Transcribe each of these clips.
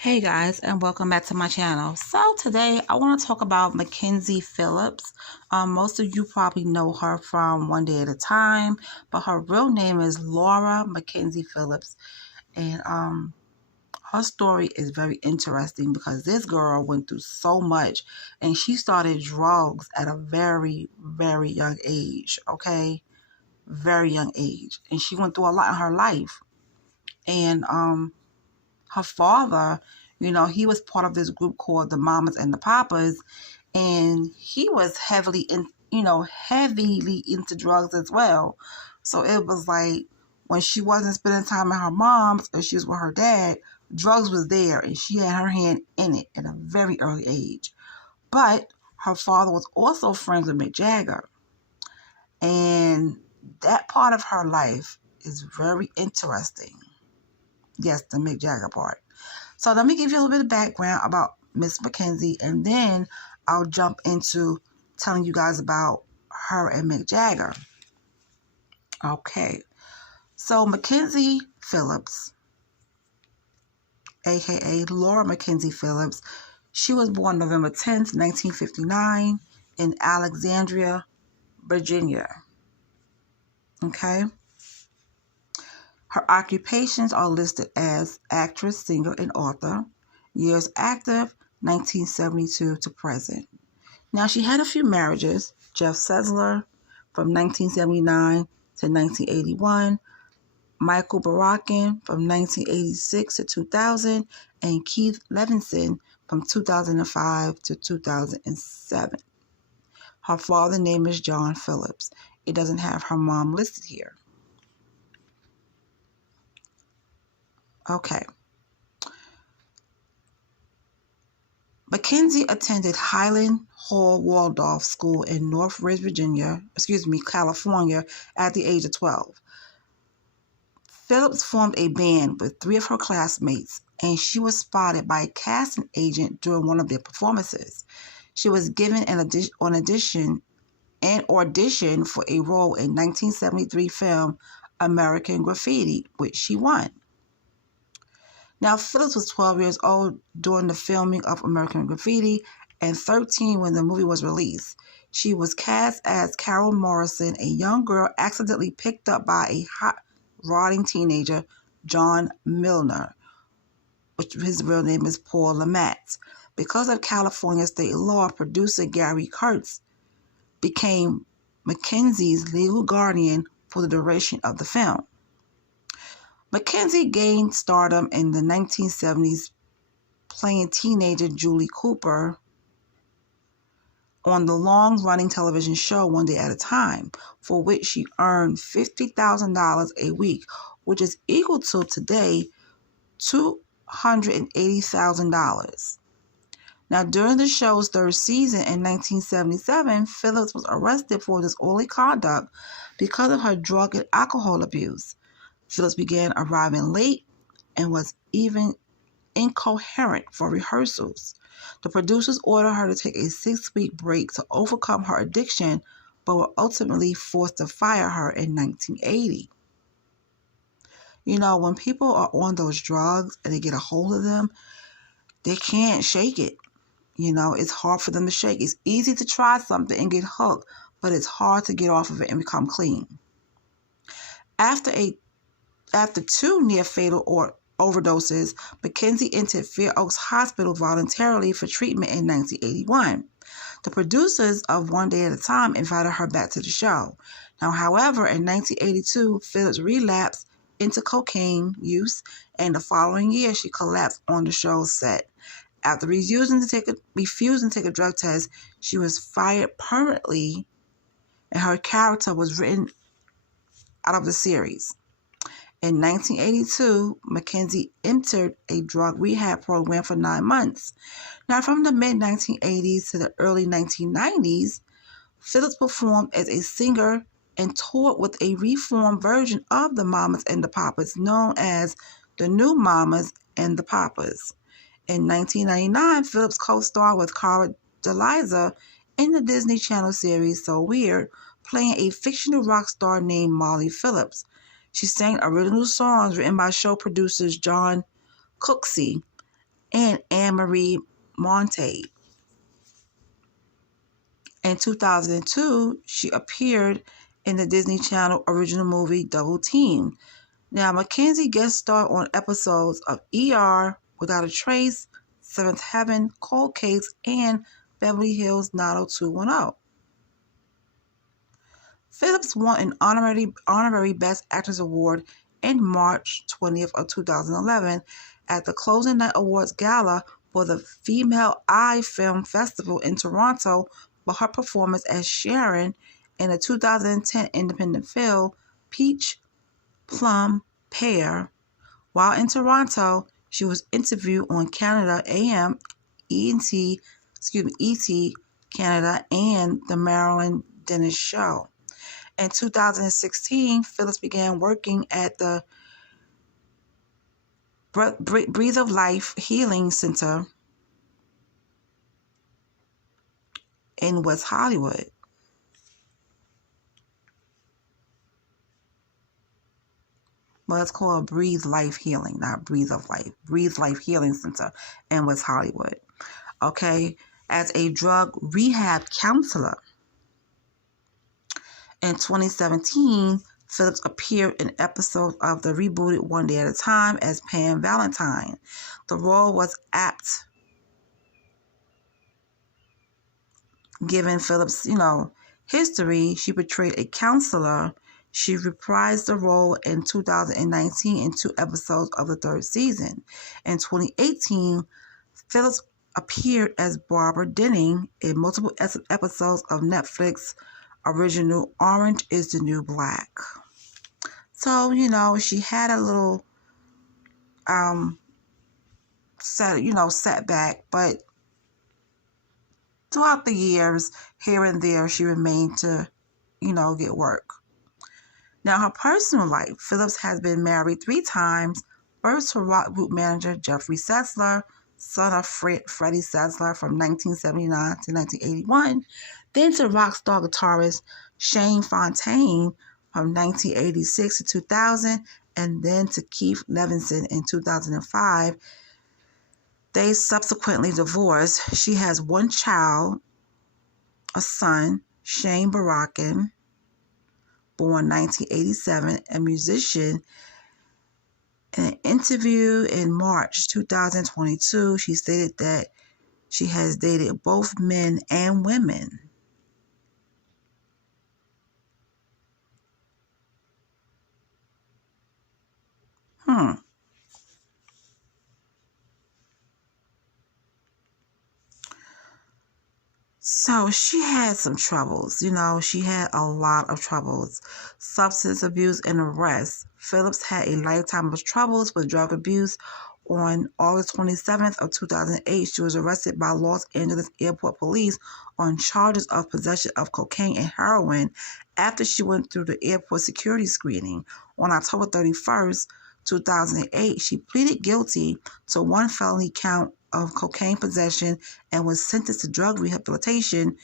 Hey guys, and welcome back to my channel. So today I want to talk about MacKenzie Phillips. Most of you probably know her from One Day at a Time, but her real name is Laura MacKenzie Phillips. And her story is very interesting because this girl went through so much, and she started drugs at a very, very young age, okay? Very young age. And she went through a lot in her life. And her father, he was part of this group called the Mamas and the Papas, and he was heavily into drugs as well. So it was like when she wasn't spending time at her mom's or she was with her dad, drugs was there, and she had her hand in it at a very early age. But her father was also friends with Mick Jagger, and that part of her life is very interesting. Yes, the Mick Jagger part. So let me give you a little bit of background about Miss MacKenzie, and then I'll jump into telling you guys about her and Mick Jagger. Okay, so MacKenzie Phillips, aka Laura MacKenzie Phillips, she was born November 10th, 1959 in Alexandria, Virginia. Okay. Her occupations are listed as actress, singer, and author. Years active, 1972 to present. Now, she had a few marriages. Jeff Sessler from 1979 to 1981, Michael Barakin from 1986 to 2000, and Keith Levinson from 2005 to 2007. Her father's name is John Phillips. It doesn't have her mom listed here. Okay. MacKenzie attended Highland Hall Waldorf School in Northridge, California at the age of 12. Phillips formed a band with three of her classmates, and she was spotted by a casting agent during one of their performances. She was given an audition for a role in 1973 film American Graffiti, which she won. Now, Phillips was 12 years old during the filming of American Graffiti and 13 when the movie was released. She was cast as Carol Morrison, a young girl accidentally picked up by a hot-rodding teenager, John Milner, which his real name is Paul Lamatz. Because of California state law, producer Gary Kurtz became MacKenzie's legal guardian for the duration of the film. MacKenzie gained stardom in the 1970s playing teenager Julie Cooper on the long-running television show One Day at a Time, for which she earned $50,000 a week, which is equal to today $280,000. Now, during the show's third season in 1977, Phillips was arrested for disorderly conduct because of her drug and alcohol abuse. Phillips began arriving late and was even incoherent for rehearsals. The producers ordered her to take a 6-week break to overcome her addiction, but were ultimately forced to fire her in 1980. When people are on those drugs and they get a hold of them, they can't shake it. It's hard for them to shake. It's easy to try something and get hooked, but it's hard to get off of it and become clean. After two near-fatal overdoses, MacKenzie entered Fair Oaks Hospital voluntarily for treatment in 1981. The producers of One Day at a Time invited her back to the show. Now, however, in 1982, Phillips relapsed into cocaine use, and the following year, she collapsed on the show's set. After refusing to take a drug test, she was fired permanently, and her character was written out of the series. In 1982, MacKenzie entered a drug rehab program for 9 months. Now, from the mid-1980s to the early 1990s, Phillips performed as a singer and toured with a reformed version of the Mamas and the Papas known as the New Mamas and the Papas. In 1999, Phillips co-starred with Cara DeLiza in the Disney Channel series So Weird, playing a fictional rock star named Molly Phillips. She sang original songs written by show producers John Cooksey and Anne-Marie Montague. In 2002, she appeared in the Disney Channel original movie Double Team. Now, MacKenzie guest starred on episodes of ER, Without a Trace, Seventh Heaven, Cold Case, and Beverly Hills 90210. Phillips won an honorary Best Actress Award in March 20th of 2011 at the Closing Night Awards Gala for the Female Eye Film Festival in Toronto for her performance as Sharon in the 2010 independent film Peach Plum Pear. While in Toronto, she was interviewed on Canada AM, ET Canada, and the Marilyn Dennis Show. In 2016, Phillips began working at the Breathe of Life Healing Center in West Hollywood. Well, it's called Breathe Life Healing, not Breathe of Life. Breathe Life Healing Center in West Hollywood. Okay, as a drug rehab counselor. In 2017, Phillips appeared in episodes of the rebooted One Day at a Time as Pam Valentine. The role was apt, given Phillips' history. She portrayed a counselor. She reprised the role in 2019 in 2 episodes of the 3rd season. In 2018, Phillips appeared as Barbara Denning in multiple episodes of Netflix original Orange is the New Black. So, she had a little setback, but throughout the years, here and there, she remained to, get work. Now, her personal life, Phillips has been married 3 times, first to rock group manager Jeffrey Setzler, son of Freddie Setzler from 1979 to 1981, then to rock star guitarist Shane Fontaine from 1986 to 2000, and then to Keith Levinson in 2005. They subsequently divorced. She has 1 child, a son, Shane Barakin, born 1987, a musician. In an interview in March 2022, she stated that she has dated both men and women. So she had some troubles. She had a lot of troubles. Substance abuse and arrest. Phillips had a lifetime of troubles with drug abuse. On August 27th of 2008, she was arrested by Los Angeles Airport Police on charges of possession of cocaine and heroin after she went through the airport security screening. On October 31st, 2008, she pleaded guilty to 1 felony count of cocaine possession and was sentenced to drug rehabilitation,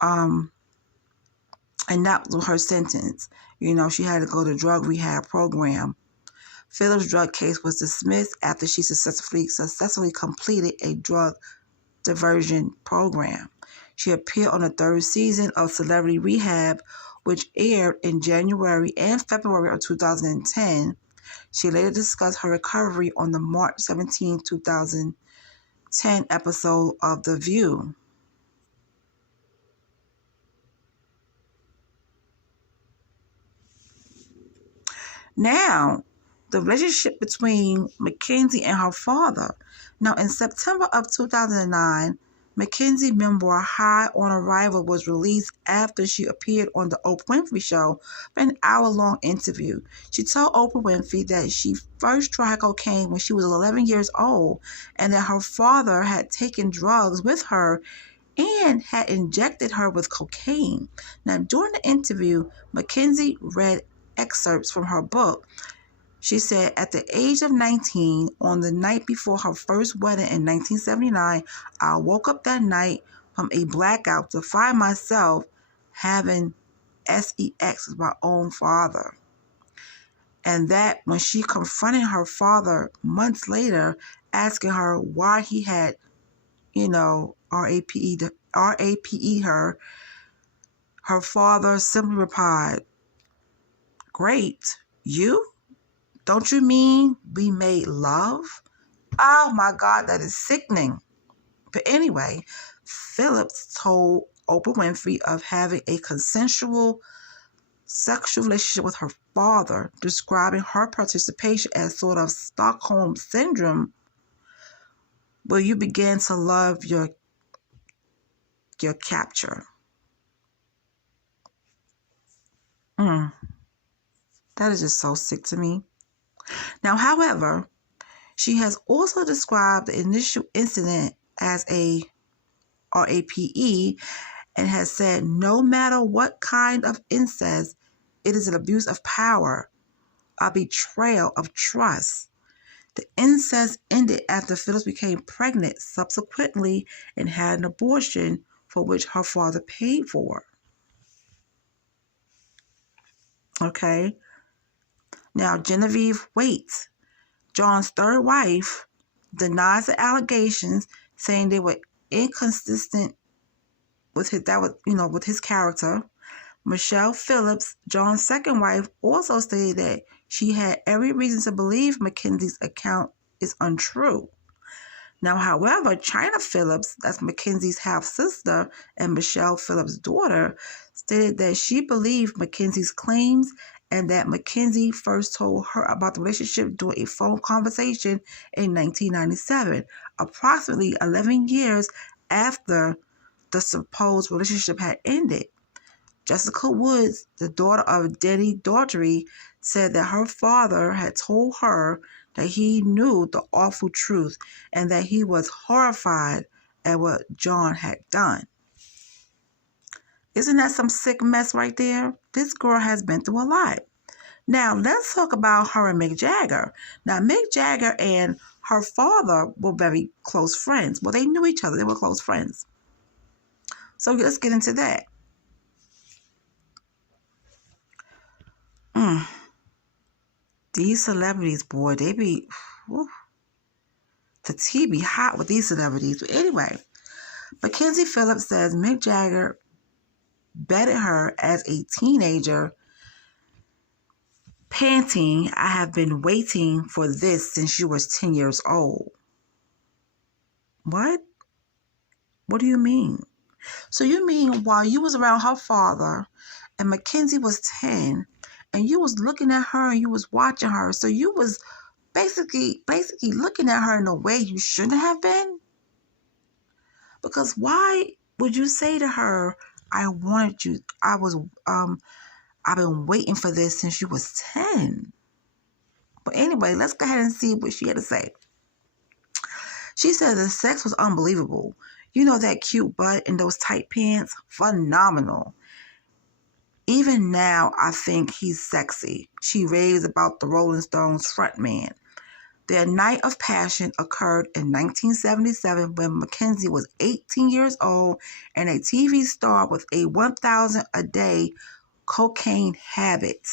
and that was her sentence. She had to go to drug rehab program. Phillips' drug case was dismissed after she successfully completed a drug diversion program. She appeared on the 3rd season of Celebrity Rehab, which aired in January and February of 2010. She later discussed her recovery on the March 17, 2010 episode of The View. Now, the relationship between MacKenzie and her father. Now, in September of 2009, MacKenzie's memoir, High on Arrival, was released after she appeared on the Oprah Winfrey Show for an hour-long interview. She told Oprah Winfrey that she first tried cocaine when she was 11 years old and that her father had taken drugs with her and had injected her with cocaine. Now, during the interview, MacKenzie read excerpts from her book. She said, at the age of 19, on the night before her first wedding in 1979, I woke up that night from a blackout to find myself having sex with my own father. And that when she confronted her father months later asking her why he had, RAPE her. Her father simply replied, "Great, you? Don't you mean we made love?" Oh my God, that is sickening. But anyway, Phillips told Oprah Winfrey of having a consensual sexual relationship with her father, describing her participation as sort of Stockholm syndrome, where you begin to love your capture. That is just so sick to me. Now, however, she has also described the initial incident as a RAPE and has said no matter what kind of incest, it is an abuse of power, a betrayal of trust. The incest ended after Phillips became pregnant subsequently and had an abortion for which her father paid for. Okay. Now, Genevieve Waits, John's third wife, denies the allegations, saying they were inconsistent with his character. Michelle Phillips, John's second wife, also stated that she had every reason to believe MacKenzie's account is untrue. Now, however, China Phillips, that's MacKenzie's half-sister and Michelle Phillips' daughter, stated that she believed MacKenzie's claims and that MacKenzie first told her about the relationship during a phone conversation in 1997, approximately 11 years after the supposed relationship had ended. Jessica Woods, the daughter of Denny Daughtry, said that her father had told her that he knew the awful truth and that he was horrified at what John had done. Isn't that some sick mess right there? This girl has been through a lot. Now, let's talk about her and Mick Jagger. Now, Mick Jagger and her father were very close friends. Well, they knew each other. They were close friends. So let's get into that. These celebrities, boy, they be... Whew, the tea be hot with these celebrities. But anyway, MacKenzie Phillips says Mick Jagger betted her as a teenager, panting, "I have been waiting for this since you were 10 years old." What? What do you mean? So you mean while you was around her father and MacKenzie was 10 and you was looking at her and you was watching her, so you was basically looking at her in a way you shouldn't have been? Because why would you say to her, "I wanted you, I've been waiting for this since you was 10. But anyway, let's go ahead and see what she had to say. She said the sex was unbelievable. You know that cute butt in those tight pants? Phenomenal. Even now, I think he's sexy. She raves about the Rolling Stones frontman. Their night of passion occurred in 1977 when MacKenzie was 18 years old and a TV star with a 1,000 a day cocaine habit.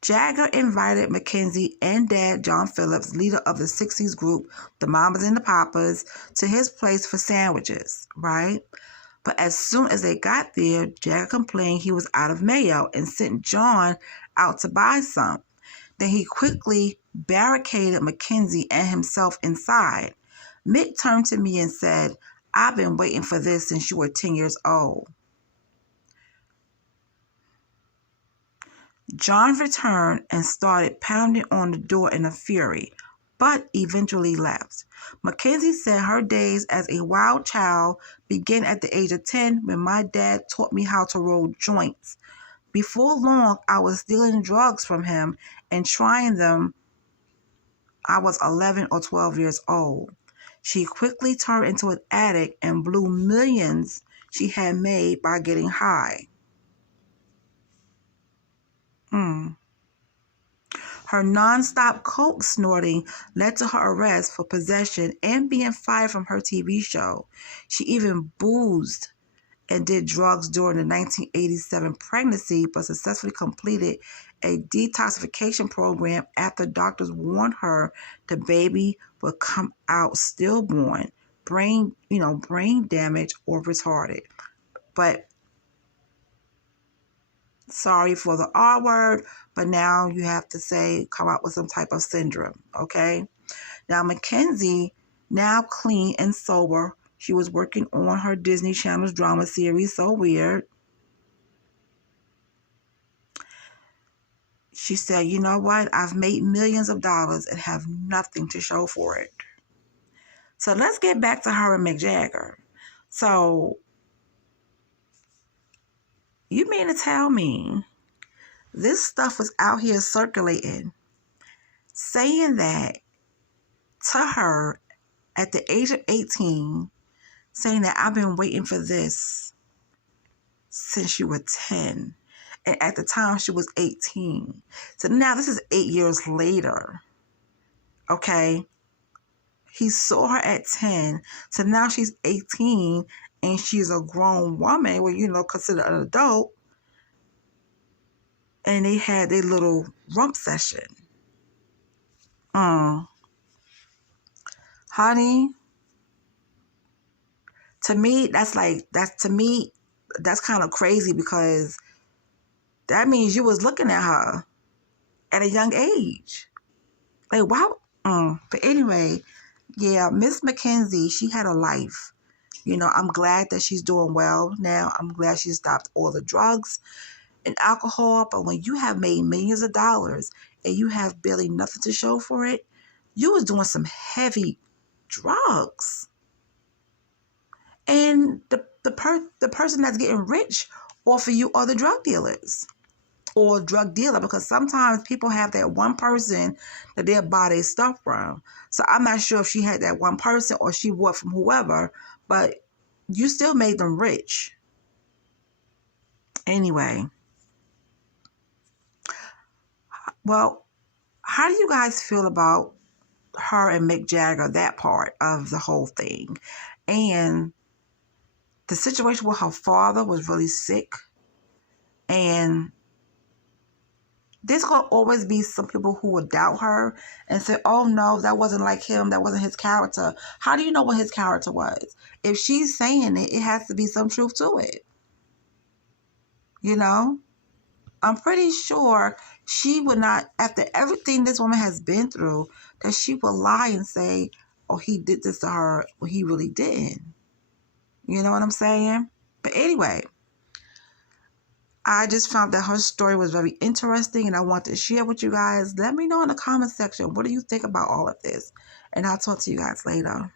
Jagger invited MacKenzie and Dad John Phillips, leader of the 60s group, the Mamas and the Papas, to his place for sandwiches, right? But as soon as they got there, Jagger complained he was out of mayo and sent John out to buy some. Then he quickly barricaded MacKenzie and himself inside. Mick turned to me and said, "I've been waiting for this since you were 10 years old." John returned and started pounding on the door in a fury, but eventually left. MacKenzie said her days as a wild child began at the age of 10 when my dad taught me how to roll joints. Before long, I was stealing drugs from him and trying them. I was 11 or 12 years old. She quickly turned into an addict and blew millions she had made by getting high. Her non-stop coke snorting led to her arrest for possession and being fired from her TV show. She even boozed and did drugs during the 1987 pregnancy, but successfully completed a detoxification program after doctors warned her the baby would come out stillborn, brain damage or retarded. But sorry for the R word, but now you have to say come out with some type of syndrome, okay? Now MacKenzie, now clean and sober, she was working on her Disney Channel's drama series, So Weird. She said, you know what? I've made millions of dollars and have nothing to show for it. So let's get back to her and Mick Jagger. So you mean to tell me this stuff was out here circulating, saying that to her at the age of 18, saying that I've been waiting for this since you were 10. And at the time, she was 18. So now this is 8 years later. Okay? He saw her at 10. So now she's 18 and she's a grown woman, well, considered an adult. And they had their little rump session. Honey, to me, that's kind of crazy, because that means you was looking at her at a young age. Like, wow. But anyway, yeah, Miss MacKenzie, she had a life. I'm glad that she's doing well now. I'm glad she stopped all the drugs and alcohol. But when you have made millions of dollars and you have barely nothing to show for it, you was doing some heavy drugs. And the person that's getting rich off of you are the drug dealers or drug dealer, because sometimes people have that one person that they'll buy their stuff from. So I'm not sure if she had that one person or she bought from whoever, but you still made them rich. Anyway, well, how do you guys feel about her and Mick Jagger, that part of the whole thing? And the situation where her father was really sick, and there's going to always be some people who will doubt her and say, oh, no, that wasn't like him. That wasn't his character. How do you know what his character was? If she's saying it, it has to be some truth to it. I'm pretty sure she would not, after everything this woman has been through, that she would lie and say, oh, he did this to her when he really didn't. You know what I'm saying? But anyway, I just found that her story was very interesting and I want to share with you guys. Let me know in the comment section, what do you think about all of this? And I'll talk to you guys later.